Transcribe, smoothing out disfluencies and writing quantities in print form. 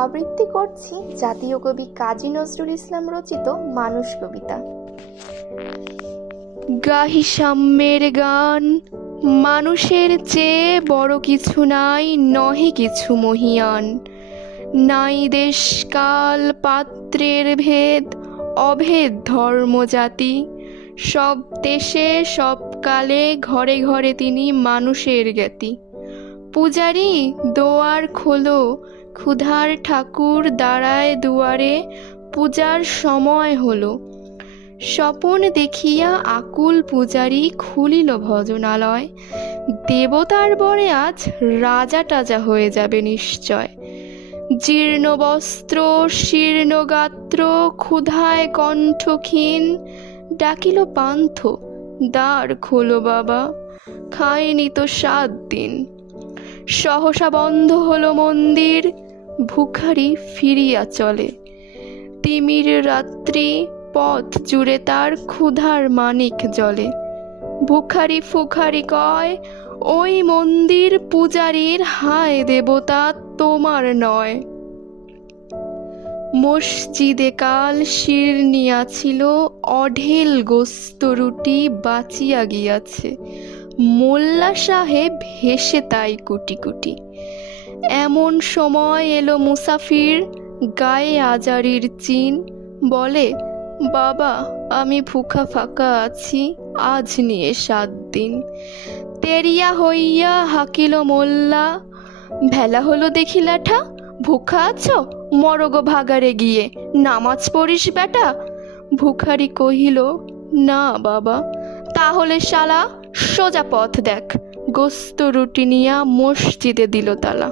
আবৃত্তি করছি জাতীয় কবি কাজী নজরুল ইসলাম রচিত মানুষ কবিতা। গাহি সাম্যের গান, মানুষের চেয়ে বড় কিছু নাই, নহে কিছু মহিয়ান। নাই দেশ কাল পাত্রের ভেদ, অভেদ ধর্ম জাতি। সব দেশে সব কালে ঘরে ঘরে তিনি মানুষের জ্ঞাতি। পূজারি দোয়ার খোলো, ক্ষুধার ঠাকুর দাঁড়ায় দুয়ারে, পূজার সময় হলো। স্বপন দেখিয়া আকুল পূজারি খুলিল ভজনালয়। দেবতার বরে আজ রাজা টাজা হয়ে যাবে নিশ্চয়। জীর্ণ বস্ত্র শীর্ণ গাত্র, ক্ষুধায় কণ্ঠ ক্ষীণ, ডাকিল পান্থ দ্বার খোলো বাবা, খায়নি তো 7 দিন। সহসা বন্ধ হলো মন্দির, ভিখারি ফিরিয়া চলে। তিমির রাত্রি, পথ জুড়ে তার ক্ষুধার মানিক জ্বলে। ভিখারি ফুখারি কয়, ওই মন্দির পূজারীর, হায় দেবতা তোমার নয়। মসজিদে কাল শিরনিয়া ছিল, অঢেল গোস্ত রুটি বাঁচিয়া গিয়াছে। মোল্লা সাহেব হেসে তাই কুটি কুটি। এমন সময় এলো মুসাফির, গায়ে আজারির চিন। বলে, বাবা আমি ভুখা ফাঁকা আছি, আজ নিয়ে 7 দিন। তেরিয়া হইয়া হাকিল মোল্লা, ভেলা হলো দেখি ল্যাঠা। ভুখা আছো, মরগো ভাগারে গিয়ে, নামাজ পড়িস বেটা। ভিখারি কহিল, না বাবা। তাহলে শালা সোজা পথ দেখ। গোস্ত রুটি নিয়া মসজিদে দিল তালা।